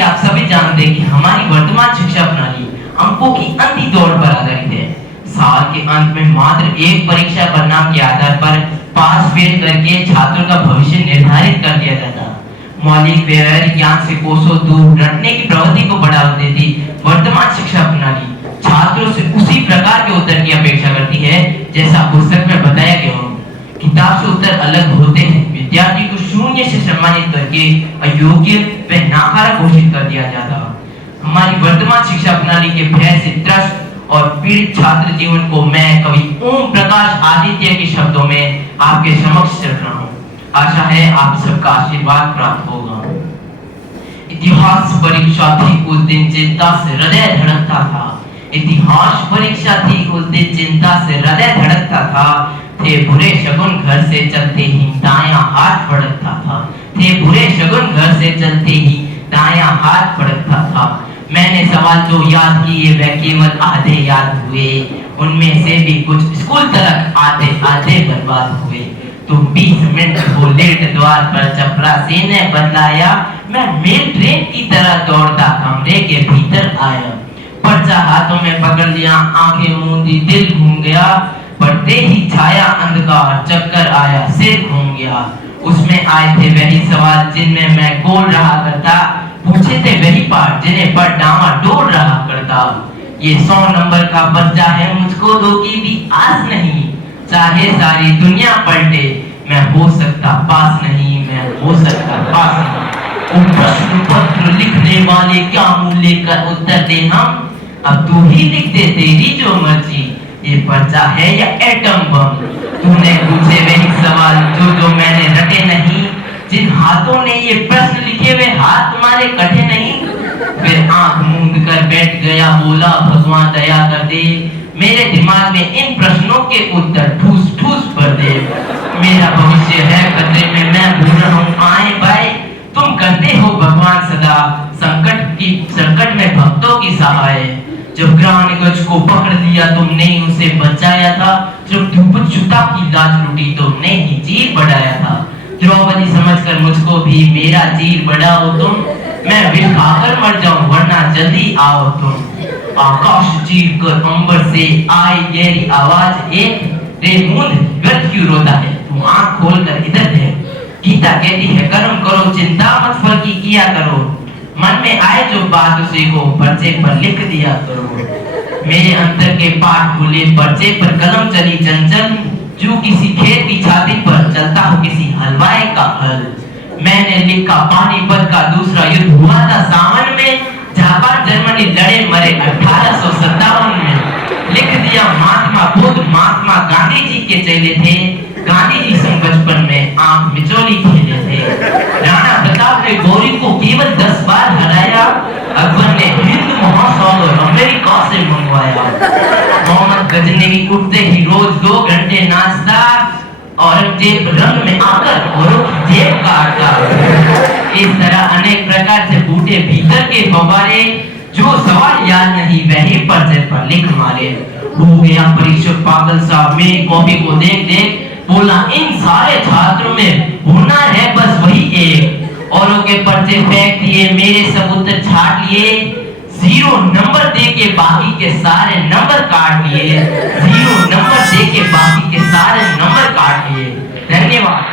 कि आप सभी जानते हैं कि हमारी वर्तमान शिक्षा प्रणाली अंकों की अंधी दौड़ पर आधारित है। साल के अंत में मात्र एक परीक्षा परिणाम के आधार पर पास फेल करके छात्रों का भविष्य निर्धारित कर दिया जाता। मौलिक व्यवहारिक ज्ञान से कोसों दूर रटने की प्रवृत्ति को बढ़ावा देती वर्तमान शिक्षा प्रणाली छात्रों से उसी प्रकार के उत्तर की अपेक्षा करती है जैसा पुस्तक में बताया गया हो। किताब से उत्तर अलग होते हैं। विद्यार्थी को शून्य से सम्मानित करके अयोग्य व नाकारा घोषित कर दिया जाता। हमारी वर्तमान शिक्षा प्रणाली के भय से त्रस्त और पीड़ित छात्र जीवन को मैं कवि ओम प्रकाश आदित्य के शब्दों में आपके समक्ष रख रहा हूँ। आशा है आप सबका आशीर्वाद प्राप्त होगा। इतिहास परीक्षा थी उस दिन चिंता से हृदय धड़कता था। इतिहास परीक्षा थी उस दिन चिंता से हृदय धड़कता था। थे बुरे शगुन घर से चलते ही दायां हाथ फड़कता था। थे बुरे शगुन घर से चलते ही दायां हाथ फड़कता था। मैंने सवाल जो याद किए वह केवल आधे याद हुए। उनमें से भी कुछ स्कूल तक आधे आधे बर्बाद हुए। तुम 20 मिनट को लेट द्वार पर चपरासी ने बतलाया। मैं मेल ट्रेन की तरह दौड़ता कमरे के भीतर आया। पर्चा हाथों में पकड़ लिया, आंखें मूंदी, दिल घूम गया। पढ़ते ही छाया अंधकार, चक्कर आया, सिर घूम गया। उसमें आए थे वही सवाल जिनमें मैं गोल रहा करता। पूछे थे वही पाठ जिन्हें पर डामाडोल रहा करता। ये 100 नंबर का पर्चा है, मुझको 2 की भी आस नहीं। चाहे सारी दुनिया पलटे, मैं हो सकता पास नहीं, मैं हो सकता पास नहीं। प्रश्न पत्र लिखने वाले क्या मूल्य का उत्तर दे हम? अब तू ही लिख दे, तेरी जो मर्जी। ये पर्चा है या एटम बम? तूने पूछे वही सवाल जो मैंने रटे नहीं। जिन हाथों ने ये प्रश्न लिखे वे हाथ तुम्हारे कटे नहीं। फिर आंख मूंद कर बैठ गया, बोला भगवान दया कर दे। मेरे दिमाग में इन प्रश्नों के उत्तर ठूस ठूस भर दे। मेरा भविष्य है खतरे में, मैं भूल रहा हूँ आए बाय। तुम करते हो भगवान सदा संकट में भक्तों की सहाय। जब ग्राणगज को पकड़ लिया तुमने उसे बचाया था। जब धूपच्युता की लाज लुटी तुमने ही चीर बढ़ाया था। द्रौपदी समझकर मुझको भी मेरा चीर बढ़ाओ तुम। मैं विष खाकर मर जाऊं वरना जल्दी आओ तुम। आकाश चीर कर अंबर से आई गहरी आवाज एक। रे मूंद व्यर्थ क्यों रोता है, तू आंख खोल कर इधर देख। गीता कहती है कर्म करो चिंता मत फल की किया करो। मन में आए जो बात उसे को पर्चे पर लिख दिया करो। मेरे अंतर के पाठ खुले पर्चे पर कलम चली चंचल। जो किसी खेत की छाती पर चलता हो किसी हलवाई का हल। मैंने लिखा पानीपत का दूसरा युद्ध हुआ था सावन में। जापान जर्मनी लड़े मरे 1857 में। लिख दिया महात्मा बुद्ध महात्मा गांधी जी के चेले थे। गांधी जी संग बचपन में आंख मिचोली खेले थे। राणा प्रताप ने गौरी को केवल 10 बार हराया। अकबर ने हिंद महासागर अमेरिका से मंगवाया। मोहम्मद गजनवी उठते ही रोज 2 घंटे नाचता। औरंगजेब रंग में आकर औरों की जेब काटता। इस तरह अनेक प्रकार से फूटे भीतर के फव्वारे। जो सवाल याद नहीं वही पर्चे पर लिख मारे। हो गया परीक्षक पागल सा मेरी कॉपी को देख देख। बोला इन सारे छात्रों में होना है बस वही एक। औरों के पर्चे फेंक दिए, मेरे सब उत्तर छाट लिए। 0 नंबर दे के बाकी के सारे नंबर काट लिए। 0 नंबर दे के बाकी के सारे नंबर काट लिए। धन्यवाद।